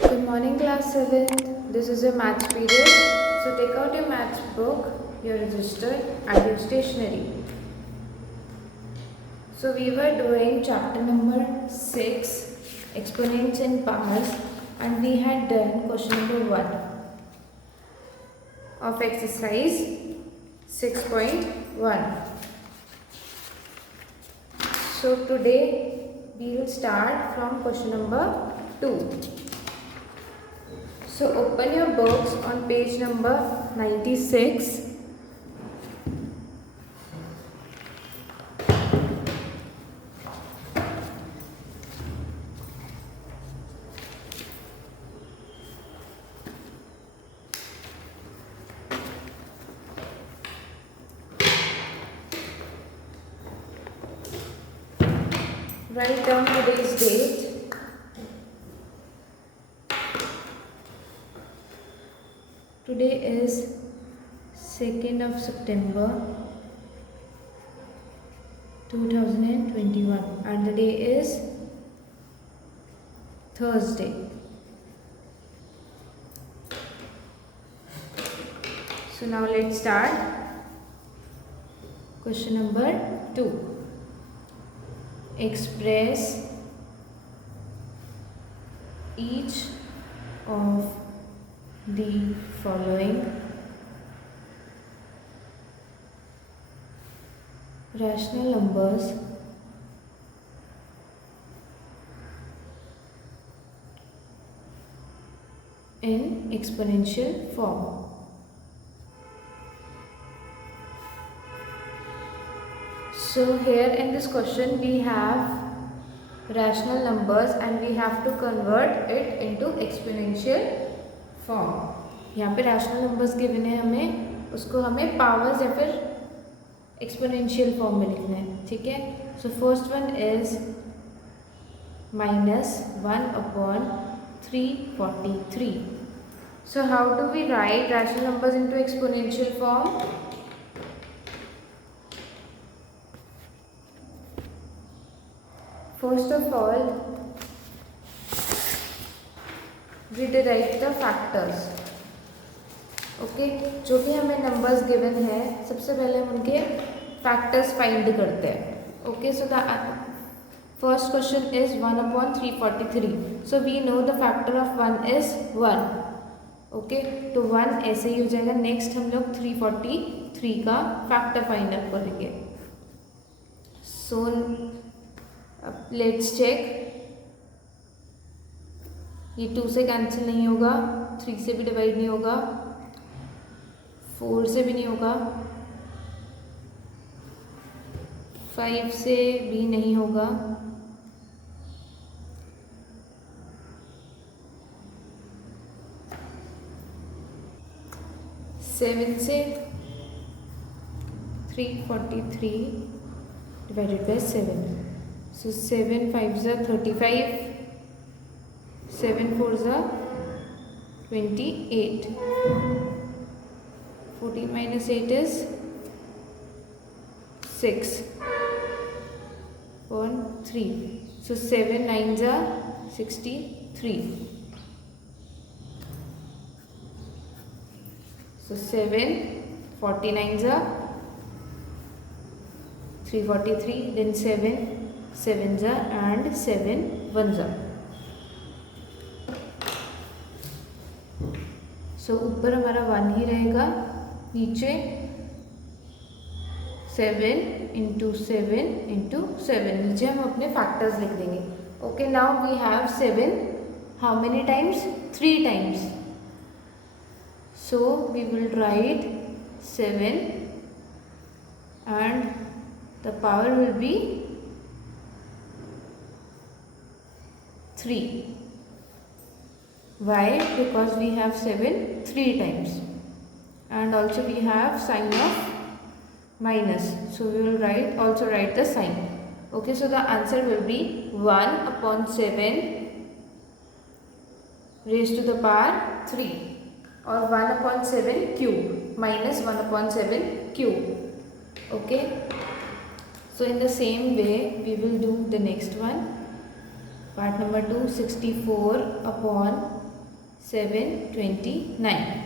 Good morning, class 7th. This is your maths period. So take out your maths book, your register, and your stationery. So we were doing chapter number 6, exponents and powers, and we had done question number 1 of exercise 6.1. So today we will start from question number 2. So open your books on page number 96. Write down today's date. Today is 2nd of September 2021 and the day is Thursday. So now let's start. Question number 2. Express each of the following rational numbers in exponential form. So here in this question we have rational numbers and we have to convert it into exponential form. यहाँ पे rational numbers given है हमें, उसको हमें powers या फिर exponential form में लिखना है, ठीक है? So first one is minus 1 upon 343. So how do we write rational numbers into exponential form? First of all, we derive the factors. Okay, जो भी हमें numbers given है, सबसे पहले हम उनके factors find करते हैं. Okay, so the first question is 1 upon 343. So we know the factor of 1 is 1. Okay, तो 1 ऐसे ही हो जाएगा. Next हम लोग 343 का factor find up करेंगे. So let's check. ये 2 से कैंसिल नहीं होगा, 3 से भी डिवाइड नहीं होगा, 4 से भी नहीं होगा, 5 से भी नहीं होगा, 7 से 343 divided by 7. So 7 5s are 35, 7 4s are 28. 14 minus 8 is 6 upon 3. So 7 9s are 63. So 7 49s are 343, then 7 7s are and 7 1s are. So ऊपर हमारा 1 ही रहेगा, नीचे 7 into 7 into 7. नीचे हम अपने फैक्टर्स लिख देंगे. Okay, now we have 7 how many times? 3 times. So we will write 7 and the power will be 3. Why? Because we have 7 3 times and also we have sign of minus. So we will also write the sign. Okay, so the answer will be 1 upon 7 raised to the power 3 or 1 upon 7 cube minus 1 upon 7 cube. Okay, so in the same way we will do the next one. Part number 2, 64 upon 729.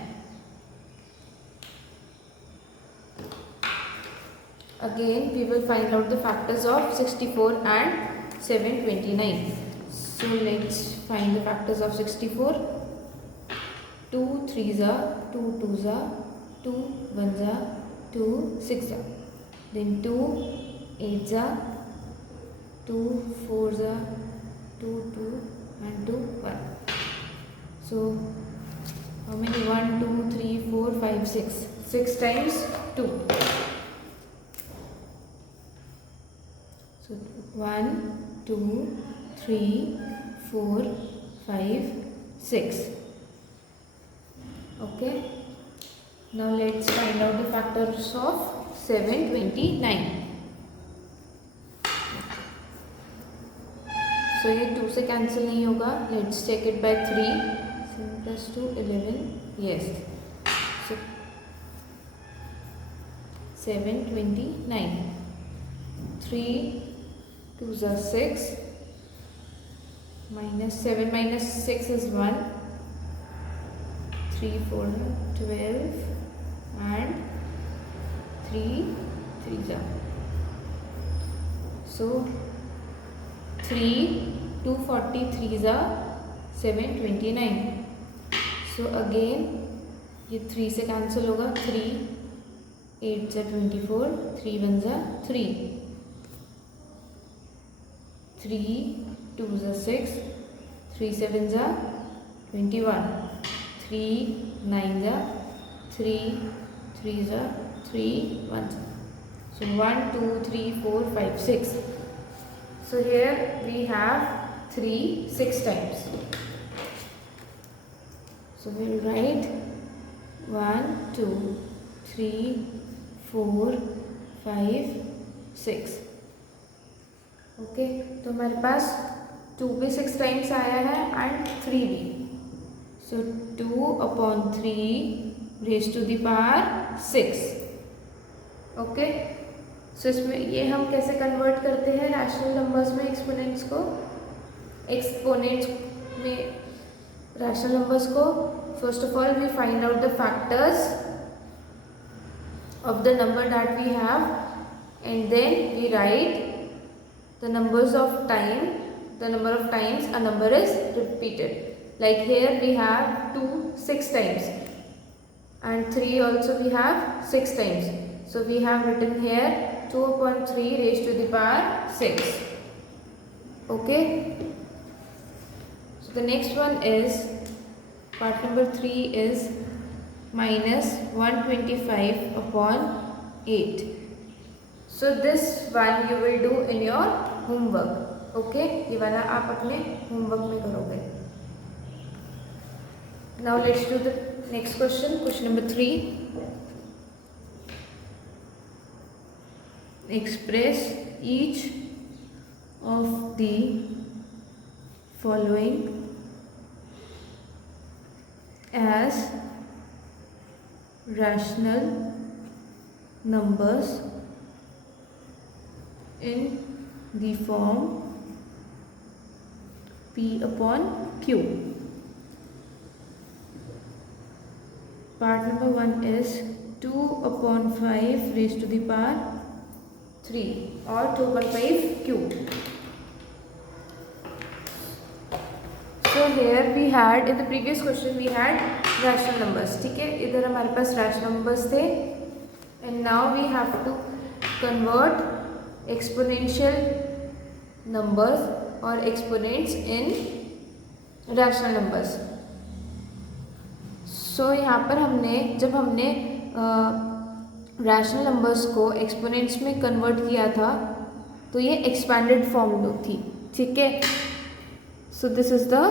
Again we will find out the factors of 64 and 729. So let's find the factors of 64. 2 3s are 2 2s are 2 1s are 2 6s are. Then 2 8s are 2 4s are 2 2 and 2 1. So how many? 1 2 3 4 5 6. 6 times 2. So 1 2 3 4 5 6. Okay. Now let's find out the factors of 729. So ये 2 से cancel नहीं होगा. Let's check it by 3. 7 plus 2 11. Yes. So 729. 3 2s are 6. Minus 7 minus 6 is 1. 3 4 12 and 3 3s are. So 3 243s are 729. So again ये 3 से cancel होगा. 3 8s are 24. 3 1s are 3. 3 2s are 6. 3 7s are 21. 3 9s are 3. 3s are 3 1s. So 1 2 3 4 5 6. So here we have 3 6 times. So we will write 1 2 3 4 5 6. Okay. तो हमारे पास 2 भी 6 times आया है and 3 भी. So 2/3 raise to the power 6. Okay. So इसमें ये हम कैसे कन्वर्ट करते हैं रैशनल नंबर्स में एक्सपोनेंट्स को. एक्सपोनेंट्स में रैशनल नंबर्स को first of all we find out the factors of the number that we have and then we write the numbers of time, the number of times a number is repeated. Like here we have 2 6 times and 3 also we have 6 times. So we have written here 2/3 raised to the power 6. Okay. So the next one is part number 3 is minus 125/8. So this one you will do in your homework. Okay. ये वाला आप अपने homework में करोगे. Now let's do the next question. Question number 3. Express each of the following as rational numbers in the form P/Q. Part number 1 is 2/5 raised to the power 3 or 2/5 cube. So here we had in the previous question we had rational numbers. ठीक है. इधर हमारे पास rational numbers थे and now we have to convert exponential numbers or exponents in rational numbers. So यहाँ पर जब हमने rational numbers को exponents में convert किया था तो ये expanded form थी. ठीक है. So this is the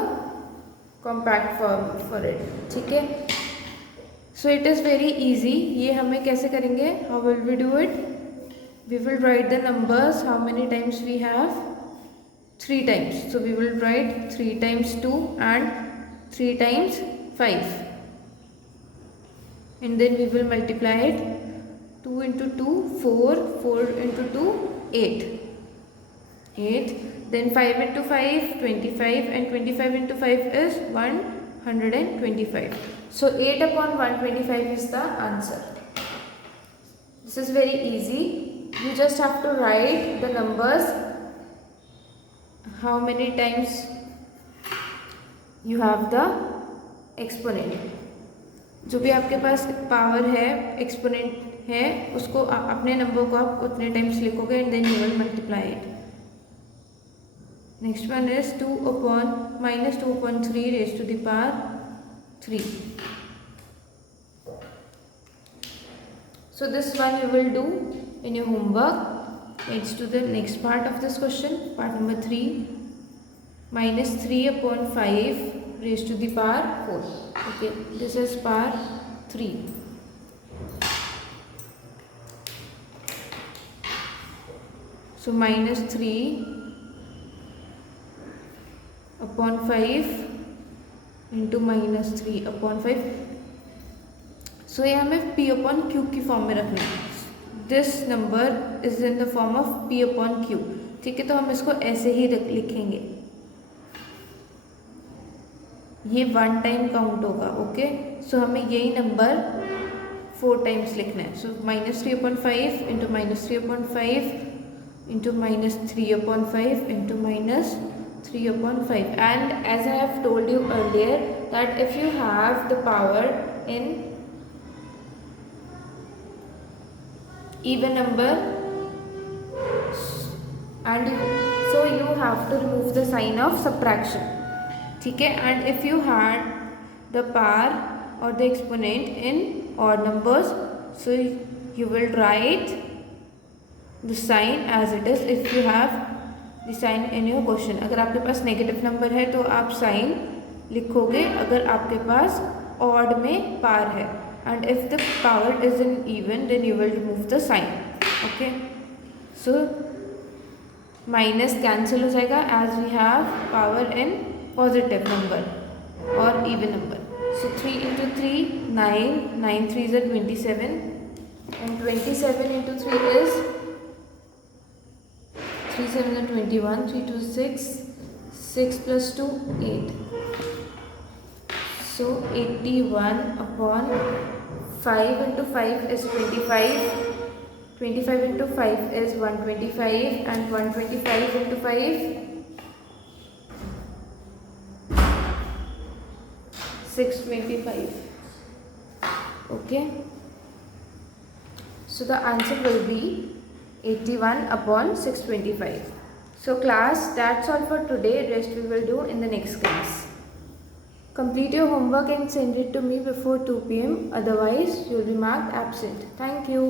compact form for it. ठीक है. So it is very easy. ये हमें कैसे करेंगे? How will we do it? We will write the numbers how many times we have. 3 times. So we will write 3 times 2 and 3 times 5. And then we will multiply it. 2 into 2 4. 4 into 2 8. 8. Then 5 into 5 25 and 25 into 5 is 125. So 8 upon 125 is the answer. This is very easy. You just have to write the numbers, how many times you have the exponent. जो भी आपके पास power है, exponent है, उसको अपने number को आप उतने टाइम्स लिखोगे and then you will multiply it. Next one is 2 upon -2/3 raised to the power 3. So this one you will do in your homework. Let's do the next part of this question, part number 3. -3/5 raised to the power 4. Okay, this is power 3. So -3/5 into -3/5. सो ये हमें P/Q की form में रखना है. This number is in the form of P/Q. ठीक है, तो हम इसको ऐसे ही लिखेंगे. ये 1 टाइम काउंट होगा. ओके, सो हमें यही नंबर 4 टाइम्स लिखना है. So -3/5 into -3/5 into -3/5 into -3/5. And as I have told you earlier that if you have the power in even number and so you have to remove the sign of subtraction. ठीक है, and if you had the power or the exponent in odd numbers, so you will write the sign as it is. if you have the sign in your question, अगर आपके पास negative number है तो आप sign लिखोगे, अगर आपके पास odd में power है. And if the power is in even, then you will remove the sign. Okay, so minus cancel हो जाएगा as we have power in positive number or even number. So 3 into 3 9, 9 3s are 27, and 27 into 3 is 3 7 are 21, 3 2 6, 6 plus 2 8. So 81 upon 5 into 5 is 25. 25 into 5 is 125, and 125 into 5 625. Okay, so the answer will be 81 upon 625. So class, that's all for today. Rest we will do in the next class. Complete your homework and send it to me before 2 p.m. Otherwise, you will be marked absent. Thank you.